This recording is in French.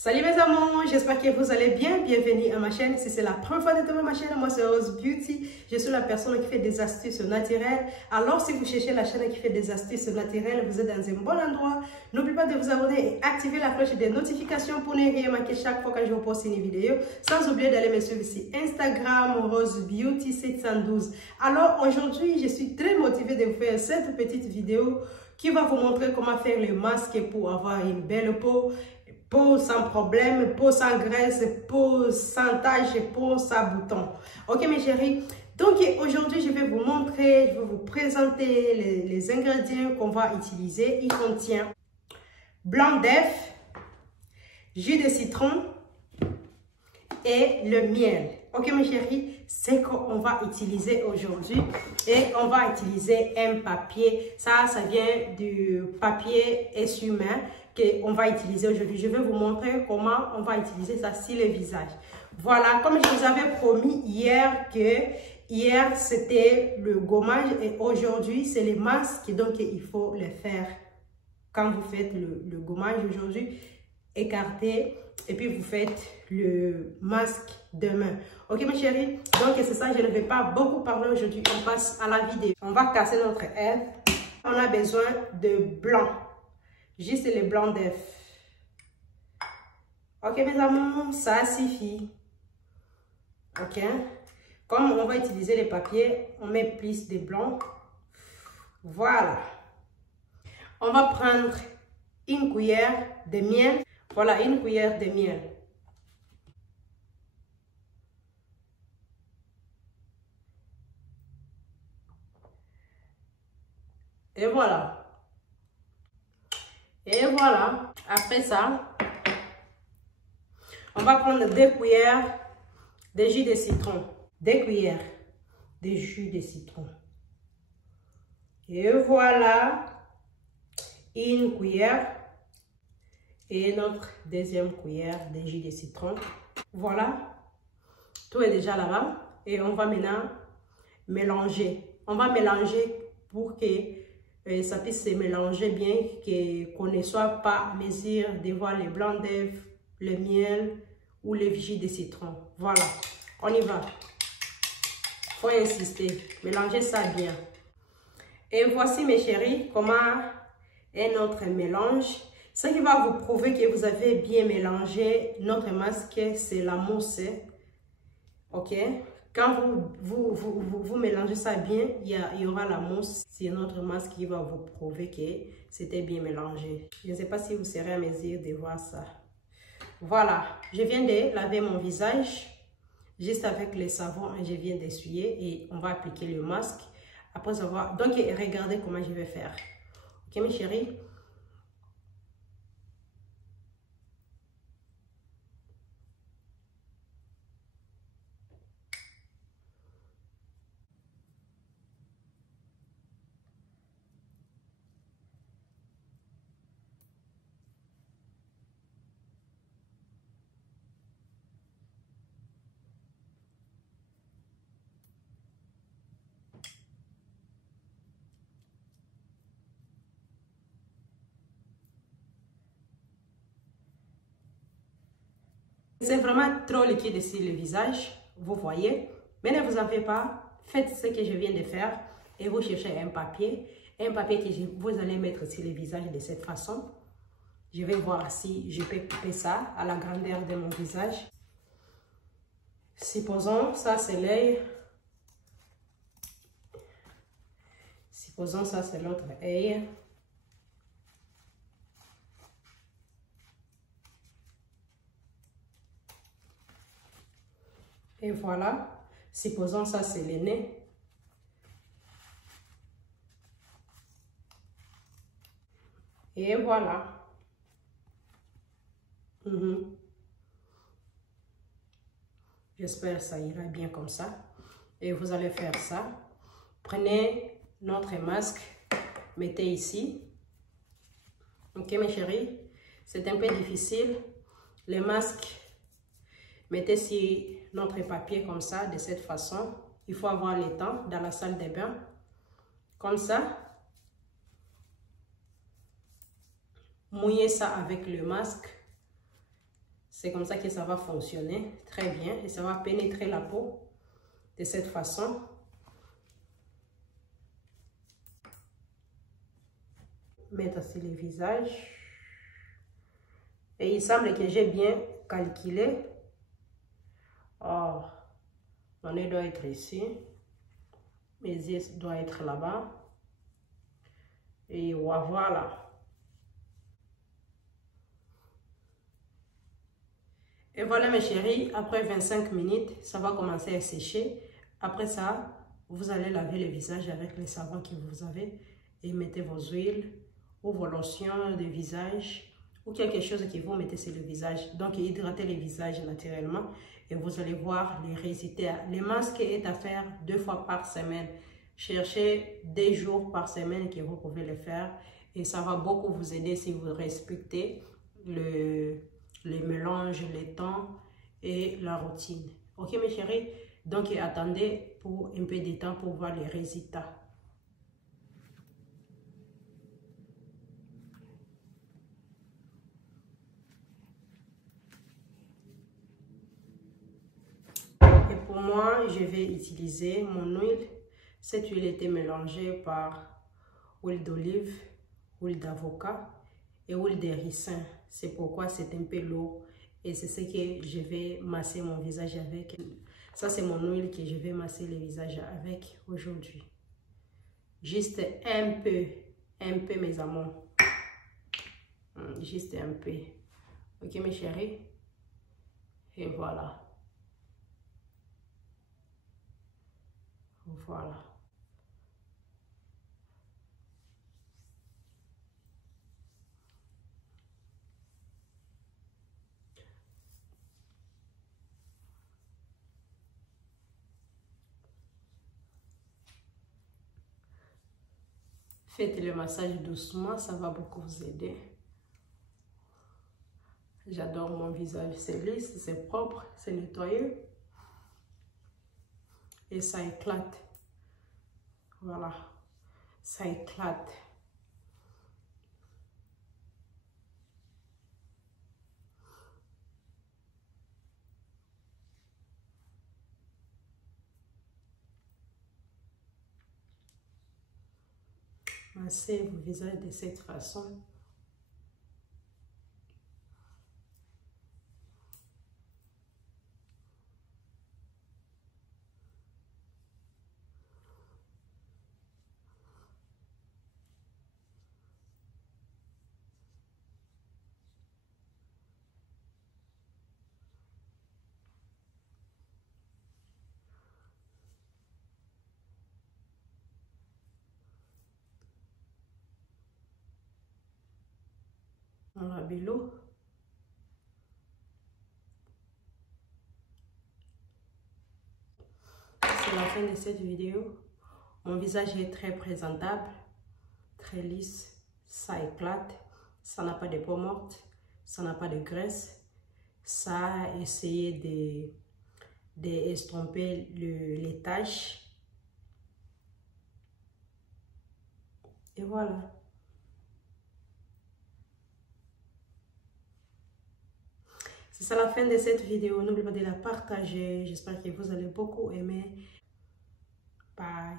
Salut mes amours, j'espère que vous allez bien. Bienvenue à ma chaîne. Si c'est la première fois de tomber ma chaîne, moi c'est Rose Beauty. Je suis la personne qui fait des astuces naturelles. Alors si vous cherchez la chaîne qui fait des astuces naturelles, vous êtes dans un bon endroit. N'oubliez pas de vous abonner et activer la cloche des notifications pour ne rien manquer chaque fois que je vous poste une vidéo. Sans oublier d'aller me suivre sur Instagram, Rose Beauty 712. Alors aujourd'hui, je suis très motivée de vous faire cette petite vidéo qui va vous montrer comment faire le masque pour avoir une belle peau. Peau sans problème, peau sans graisse, peau sans taches, peau sans boutons. Ok mes chéris, donc aujourd'hui je vais vous montrer, je vais vous présenter les ingrédients qu'on va utiliser. Il contient blanc d'œuf, jus de citron et le miel. Ok mes chéris, c'est qu'on va utiliser aujourd'hui et on va utiliser un papier. Ça vient du papier essuie-main qu'on va utiliser aujourd'hui. Je vais vous montrer comment on va utiliser ça sur le visage. Voilà, comme je vous avais promis hier c'était le gommage et aujourd'hui c'est les masques. Donc il faut le faire quand vous faites le gommage aujourd'hui. Écartez et puis vous faites le masque demain. Ok mes chéris, donc c'est ça, je ne vais pas beaucoup parler aujourd'hui. On passe à la vidéo. On va casser notre œuf. On a besoin de blanc, juste le blanc d'œuf. Ok mes amours, ça suffit. Ok, comme on va utiliser les papiers, on met plus de blanc. Voilà, on va prendre une cuillère de miel. Voilà, une cuillère de miel. Et voilà. Et voilà. Après ça, on va prendre 2 cuillères de jus de citron. 2 cuillères de jus de citron. Et voilà. Une cuillère. Et notre deuxième cuillère de jus de citron. Voilà. Tout est déjà là-bas. Et on va maintenant mélanger. On va mélanger pour que ça puisse se mélanger bien, qu'on ne soit pas à mesure de voir le blanc d'œuf, le miel ou le jus de citron. Voilà, on y va. Faut insister, mélangez ça bien. Et voici mes chéris, comment est notre mélange. Ce qui va vous prouver que vous avez bien mélangé notre masque, c'est la mousse. Ok? Quand vous mélangez ça bien, il y aura la mousse. C'est notre masque qui va vous prouver que c'était bien mélangé. Je ne sais pas si vous serez à mesure de voir ça. Voilà, je viens de laver mon visage juste avec le savon. Je viens d'essuyer et on va appliquer le masque. Après avoir... Donc, regardez comment je vais faire. Ok, mes chéris? C'est vraiment trop liquide ici le visage, vous voyez. Mais ne vous en faites pas, faites ce que je viens de faire et vous cherchez un papier que vous allez mettre sur le visage de cette façon. Je vais voir si je peux couper ça à la grandeur de mon visage. Supposons ça c'est l'œil. Supposons ça c'est l'autre œil. Et voilà, supposons ça c'est le nez. Et voilà. J'espère que ça ira bien comme ça. Et vous allez faire ça. Prenez notre masque, mettez ici. Ok mes chéris, c'est un peu difficile. Le masque, mettez sur notre papier comme ça, de cette façon. Il faut avoir le temps dans la salle de bain. Comme ça. Mouillez ça avec le masque. C'est comme ça que ça va fonctionner très bien et ça va pénétrer la peau de cette façon. Mettre sur le visage. Et il semble que j'ai bien calculé. Oh, mon nez doit être ici. Mes yeux doivent être là-bas. Et voilà. Et voilà mes chéris, après 25 minutes, ça va commencer à sécher. Après ça, vous allez laver le visage avec les savons que vous avez et mettez vos huiles ou vos lotions de visage ou quelque chose que vous mettez sur le visage. Donc, hydratez le visage naturellement et vous allez voir les résultats. Le masque est à faire 2 fois par semaine. Cherchez 2 jours par semaine que vous pouvez le faire et ça va beaucoup vous aider si vous respectez les mélanges, les temps et la routine. Ok mes chéris? Donc attendez pour un peu de temps pour voir les résultats. Et pour moi, je vais utiliser mon huile. Cette huile était mélangée par huile d'olive, huile d'avocat et huile de ricin. C'est pourquoi c'est un peu lourd et c'est ce que je vais masser mon visage avec. Ça, c'est mon huile que je vais masser le visage avec aujourd'hui. Juste un peu mes amours. Juste un peu. Ok mes chéris? Et voilà. Voilà. Faites le massage doucement, ça va beaucoup vous aider. J'adore mon visage, c'est lisse, c'est propre, c'est nettoyé. Et ça éclate. Voilà, ça éclate. Massez vos visages de cette façon. On lave l'eau. C'est la fin de cette vidéo. Mon visage est très présentable, très lisse, ça éclate, ça n'a pas de peau morte, ça n'a pas de graisse. Ça a essayé d'estomper les taches. Et voilà. C'est ça la fin de cette vidéo. N'oubliez pas de la partager. J'espère que vous allez beaucoup aimer. Bye.